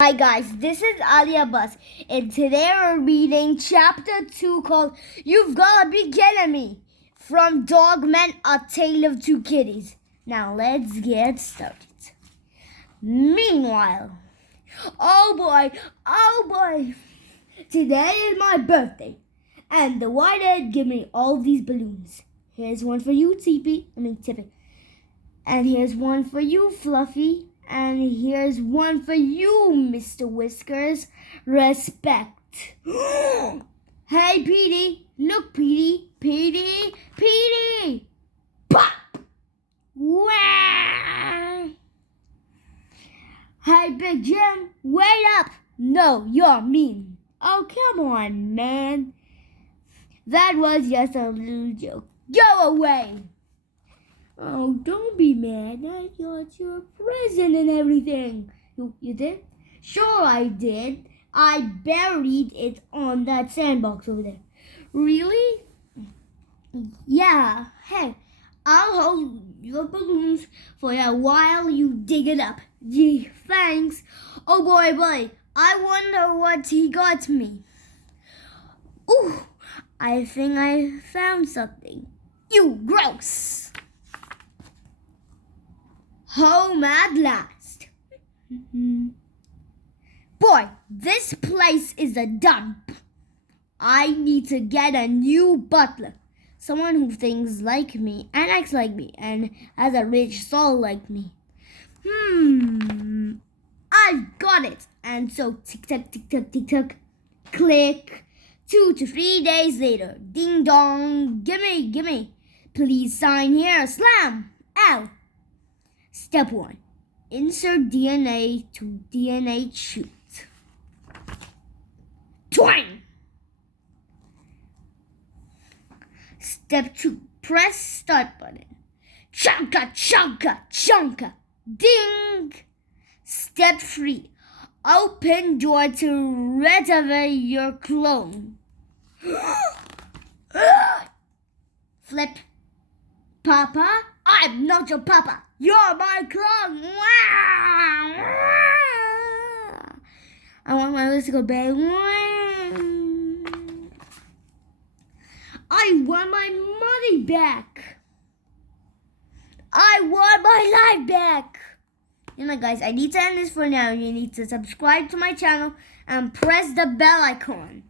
Hi guys, this is Alia Bus, and today we're reading chapter 2 called You've Gotta Be Kidding Me from Dogman, A Tale of Two Kitties. Now let's get started. Meanwhile, oh boy, today is my birthday, and the whitehead gave me all these balloons. Here's one for you, Tippy, and here's one for you, Fluffy. And here's one for you, Mr. Whiskers. Respect. Hey, Petey. Look, Petey. Petey. Pop. Wah. Hey, Big Jim. Wait up. No, you're mean. Oh, come on, man. That was just a little joke. Go away. Oh, don't be mad. I got your present and everything. You did? Sure I did. I buried it on that sandbox over there. Really? Yeah. Hey, I'll hold your balloons for a while you dig it up. Gee, thanks. Oh boy. I wonder what he got me. Ooh, I think I found something. You gross. Home at last. Boy, this place is a dump. I need to get a new butler. Someone who thinks like me and acts like me and has a rich soul like me. I've got it. And so tick-tock, click. 2 to 3 days later. Ding dong. Gimme. Please sign here. Slam. Ow. Step 1. Insert DNA to DNA chute. Twang! Step 2. Press start button. Chunka. Ding! Step 3. Open door to recover your clone. Flip. Papa? I'm not your papa. You're my clone. I want my list to go back. I want my money back. I want my life back. Guys, I need to end this for now. You need to subscribe to my channel and press the bell icon.